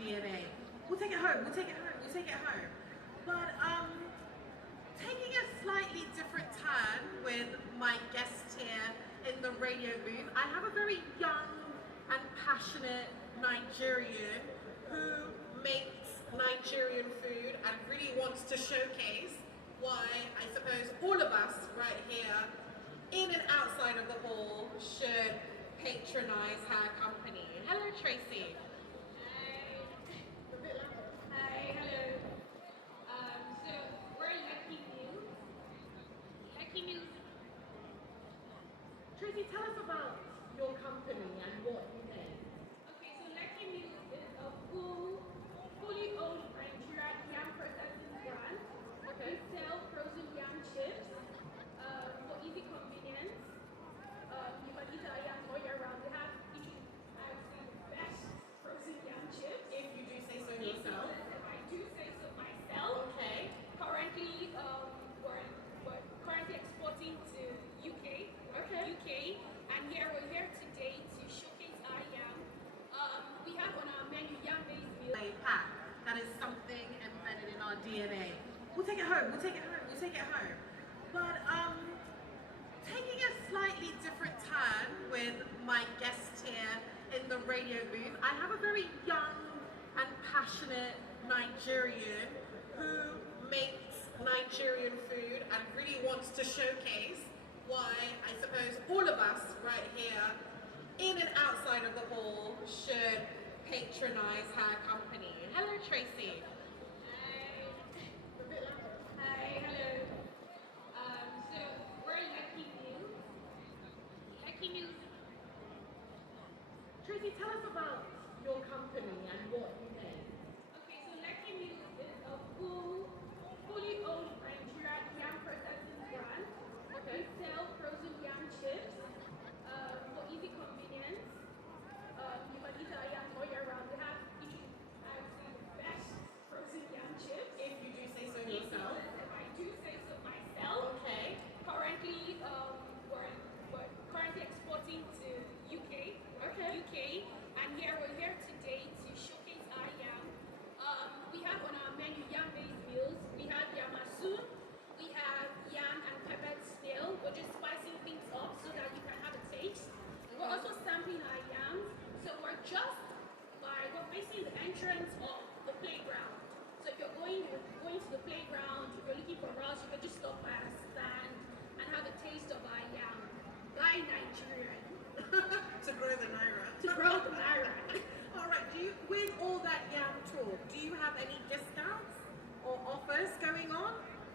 DNA. We'll take it home. We'll take it home. We'll take it home. But taking a slightly different turn with my guest here in the radio booth, I have a very young and passionate Nigerian who makes Nigerian food and really wants to showcase why I suppose all of us right here in and outside of the hall should patronize her company. Hello, Tracy. Hi. Hi, hello. So we're Lucky Meals. Lucky Meals. Tracy, tell us about your company and what you make. Okay, so Lucky Meals is a fully owned Nigerian yam processing brand. Okay. We sell frozen yam chips for easy convenience. You can eat our yam all year round. We have each, I would say, the best frozen yam chips. If you do say so yourself. If I do say so myself. Okay. Currently, we're currently exporting to UK. Okay. UK, and we're here today to showcase our yam. We have on our menu yam-based meals. A pack. That is something embedded in our DNA. We'll take it home. We'll take it home. We'll take it home. But taking a slightly different turn with my guest here in the radio booth, I have a very young and passionate Nigerian who makes Nigerian food and really wants to showcase why I suppose all of us right here in and outside of the hall should patronize her company. Hello, Tracy. Hi. Hi, hello. So we're Lucky Meals. Lucky Meals. Tracy, tell us about your company and what you make. Okay, so Lucky Meals is a fully owned Nigerian yam processing brand. Okay. We sell frozen yam chips for easy convenience. You can eat our yam all year round. We have each, I would say, the best frozen yam chips. If you do say so yourself. If I do say so myself. Okay. Currently, we're currently exporting to UK. Okay. UK, and we're here today to showcase our yam. We have on our menu yam-based meals. We have yamasoon, we have yam and peppered snail. We're just spicing things up so that you can have a taste. We're also sampling our yams. So we're facing the entrance of the playground. So if you're going to the playground, if you're looking for us, you can just stop by our stand and have a taste of our yam. Buy Nigerian. To grow the naira. To grow the naira. All right. With all that yam